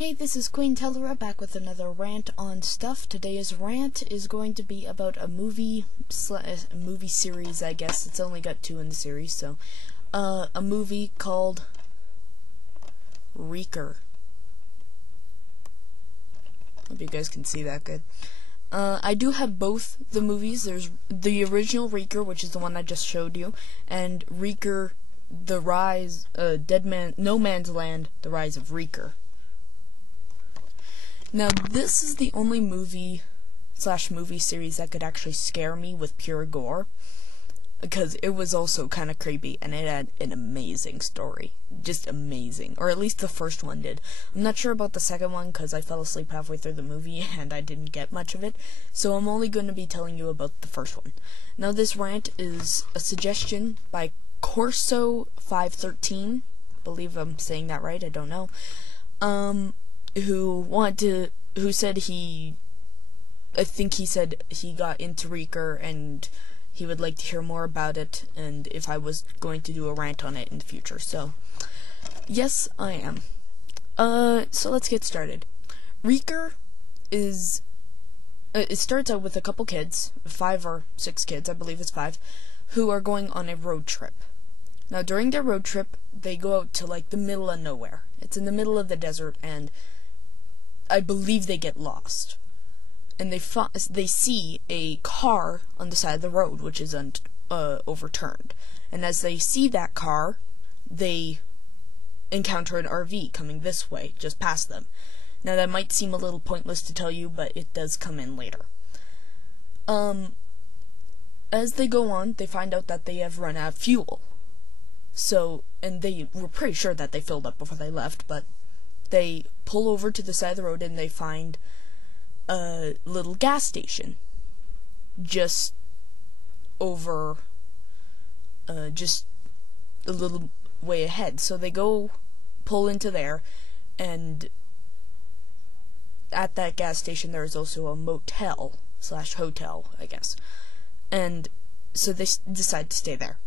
Hey, this is Queen Tellera back with another rant on stuff. Today's rant is going to be about a movie series, I guess. It's only got 2 in the series, so a movie called Reeker. Hope you guys can see that good. I do have both the movies. There's the original Reeker, which is the one I just showed you, and Reeker, The Rise, No Man's Land, The Rise of Reeker. Now, this is the only movie series that could actually scare me with pure gore, because it was also kind of creepy, and it had an amazing story. Just amazing. Or at least the first one did. I'm not sure about the second one, because I fell asleep halfway through the movie, and I didn't get much of it, so I'm only going to be telling you about the first one. Now, this rant is a suggestion by Corso513, believe I'm saying that right, I don't know, who said I think he said he got into Reeker and he would like to hear more about it, and if I was going to do a rant on it in the future. So, yes, I am. So let's get started. Reeker is, it starts out with a couple kids, 5 or 6 kids, I believe it's 5, who are going on a road trip. Now, during their road trip, they go out to, like, the middle of nowhere. It's in the middle of the desert, and I believe they get lost. And they see a car on the side of the road, which is overturned. And as they see that car, they encounter an RV coming this way, just past them. Now, that might seem a little pointless to tell you, but it does come in later. As they go on, they find out that they have run out of fuel. So, and they were pretty sure that they filled up before they left, but they pull over to the side of the road and they find a little gas station just over, just a little way ahead. So they go pull into there, and at that gas station there is also a motel/hotel, I guess. And so they decide to stay there.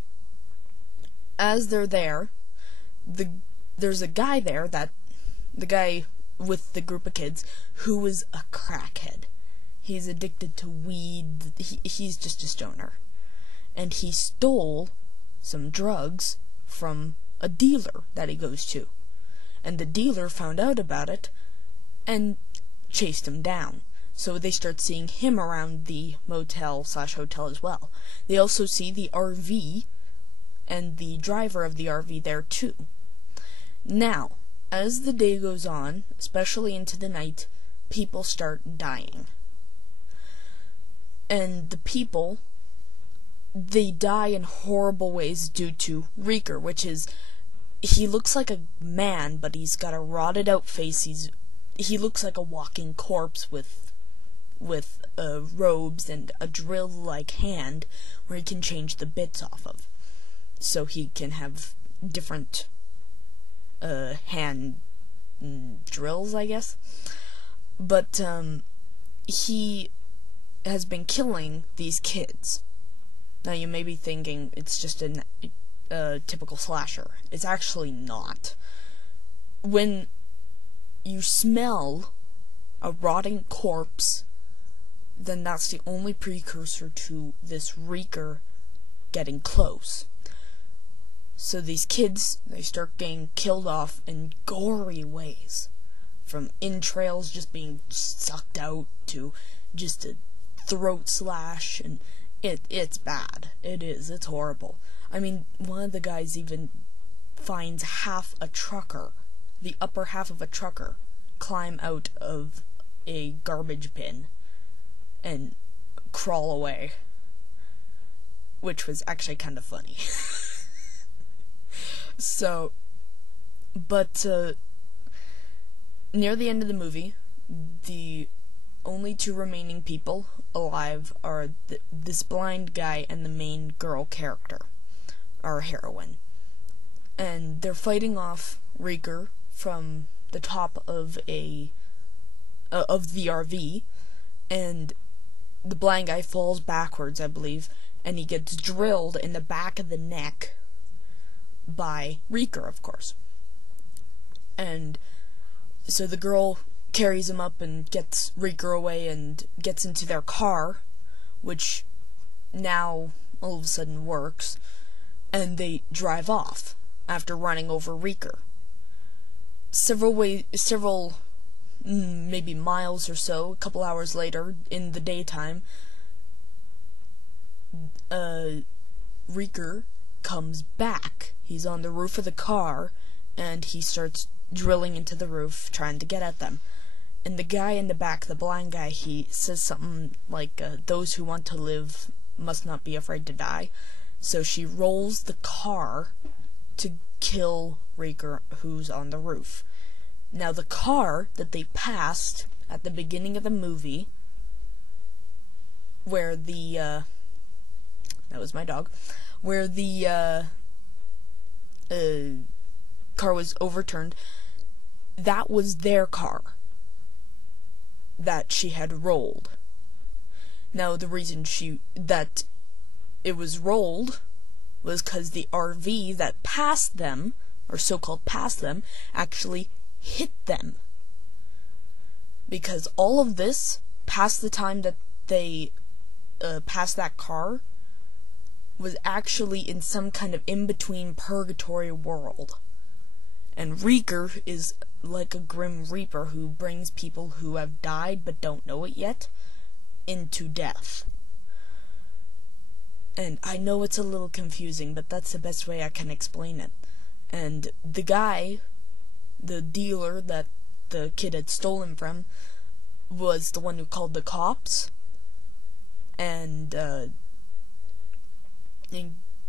As they're there, there's a guy there, the guy with the group of kids, who is a crackhead. He's addicted to weed. He's just a stoner. And he stole some drugs from a dealer that he goes to. And the dealer found out about it and chased him down. So they start seeing him around the motel/hotel as well. They also see the RV and the driver of the RV there too. Now, as the day goes on, especially into the night, people start dying. And the people, they die in horrible ways due to Reeker, which is, he looks like a man, but he's got a rotted out face. He looks like a walking corpse with robes and a drill-like hand where he can change the bits off of. So he can have different hand drills, I guess. But he has been killing these kids. Now you may be thinking it's just a typical slasher. It's actually not. When you smell a rotting corpse, then that's the only precursor to this Reeker getting close. So these kids, they start getting killed off in gory ways. From entrails just being sucked out to just a throat slash, and it's bad. It is. It's horrible. I mean, one of the guys even finds the upper half of a trucker, climb out of a garbage bin and crawl away. Which was actually kind of funny. So, but near the end of the movie, the only 2 remaining people alive are this blind guy and the main girl character, our heroine. And they're fighting off Reeker from the top of the RV, and the blind guy falls backwards, I believe, and he gets drilled in the back of the neck by Reeker, of course. And So the girl carries him up and gets Reeker away and gets into their car, which now all of a sudden works, and they drive off after running over Reeker. Several maybe miles or so, a couple hours later, in the daytime, Reeker comes back. He's on the roof of the car, and he starts drilling into the roof, trying to get at them. And the guy in the back, the blind guy, he says something like, those who want to live must not be afraid to die. So she rolls the car to kill Reeker, who's on the roof. Now, the car that they passed at the beginning of the movie, where the, that was my dog, where the, car was overturned, that was their car that she had rolled. Now, the reason that it was rolled was because the RV that passed them, or so-called passed them, actually hit them. Because all of this, past the time that they passed that car, was actually in some kind of in-between purgatory world. And Reeker is like a grim reaper who brings people who have died but don't know it yet into death. And I know it's a little confusing, but that's the best way I can explain it. And the guy, the dealer that the kid had stolen from, was the one who called the cops, and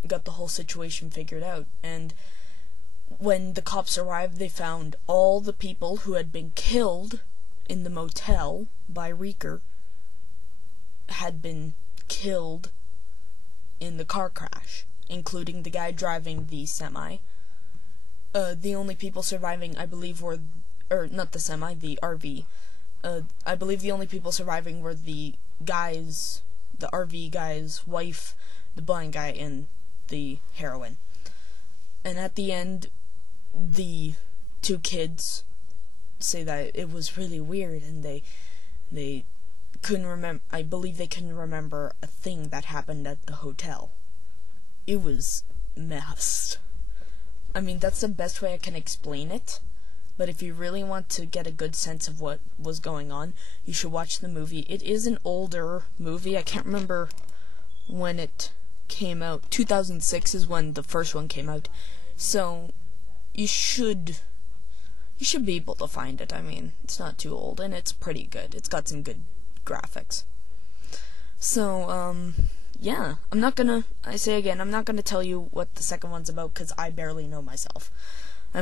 got the whole situation figured out. And when the cops arrived, they found all the people who had been killed in the motel by Reeker had been killed in the car crash, including the guy driving the semi. The only people surviving, I believe, were, or not the semi, the RV. I believe the only people surviving were the RV guy's wife, the blind guy, and the heroine. And at the end, the two kids say that it was really weird, and they couldn't remember. I believe they couldn't remember a thing that happened at the hotel. It was messed. I mean, that's the best way I can explain it. But if you really want to get a good sense of what was going on, you should watch the movie. It is an older movie. I can't remember when it came out. 2006 is when the first one came out. So you should be able to find it. I mean, it's not too old, and it's pretty good. It's got some good graphics. So, yeah, I'm not gonna tell you what the second one's about, because I barely know myself. I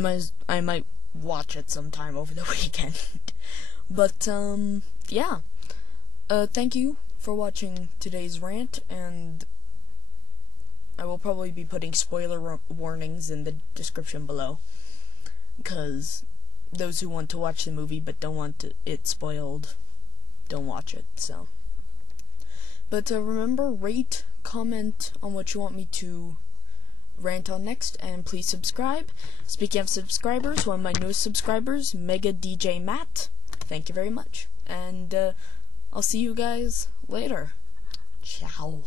might watch it sometime over the weekend. But, yeah. Thank you for watching today's rant, and I will probably be putting spoiler warnings in the description below, because those who want to watch the movie but don't want it spoiled, don't watch it. So, but remember, rate, comment on what you want me to rant on next, and please subscribe. Speaking of subscribers, one of my newest subscribers, Mega DJ Matt, thank you very much, and I'll see you guys later. Ciao.